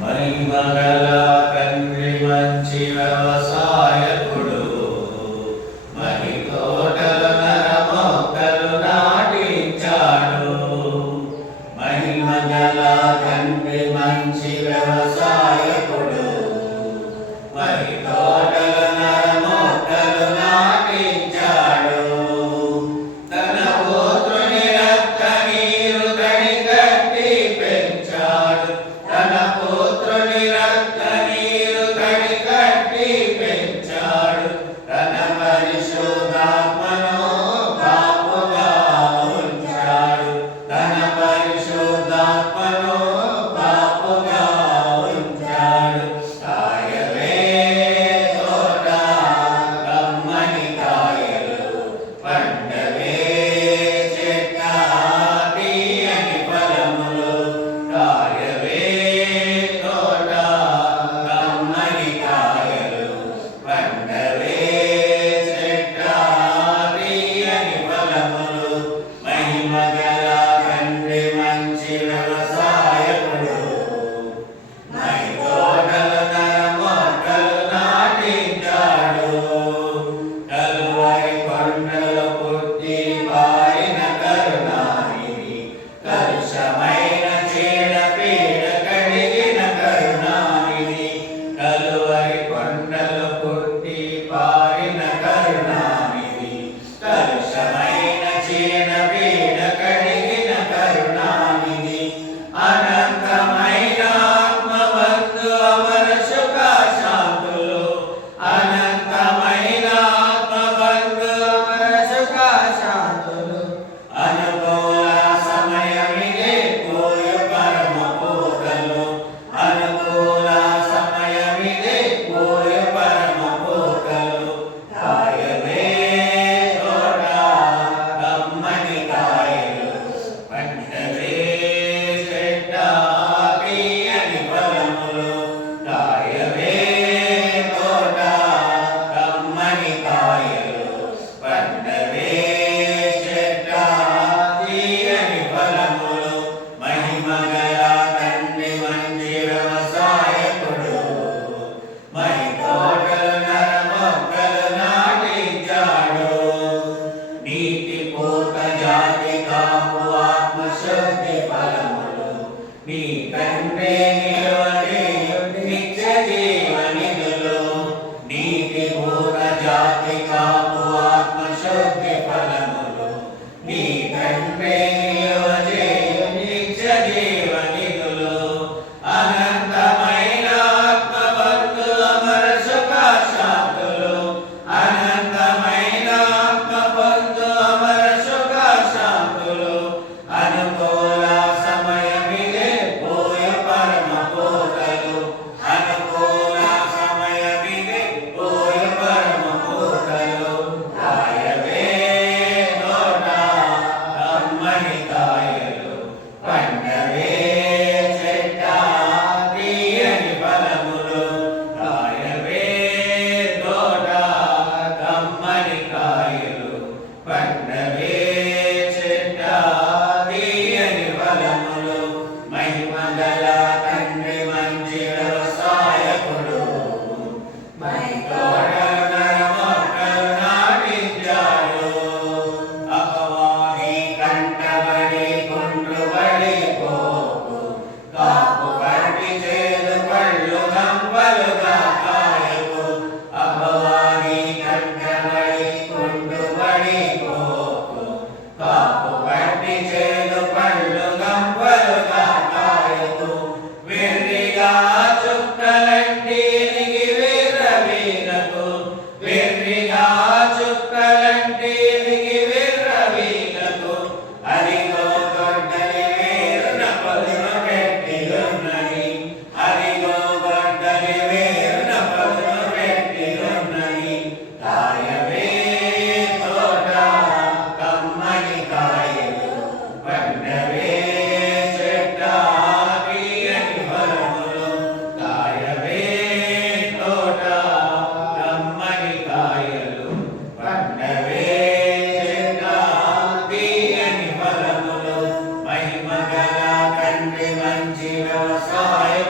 மணிமகளா นี่แต่งเต Shiv Sai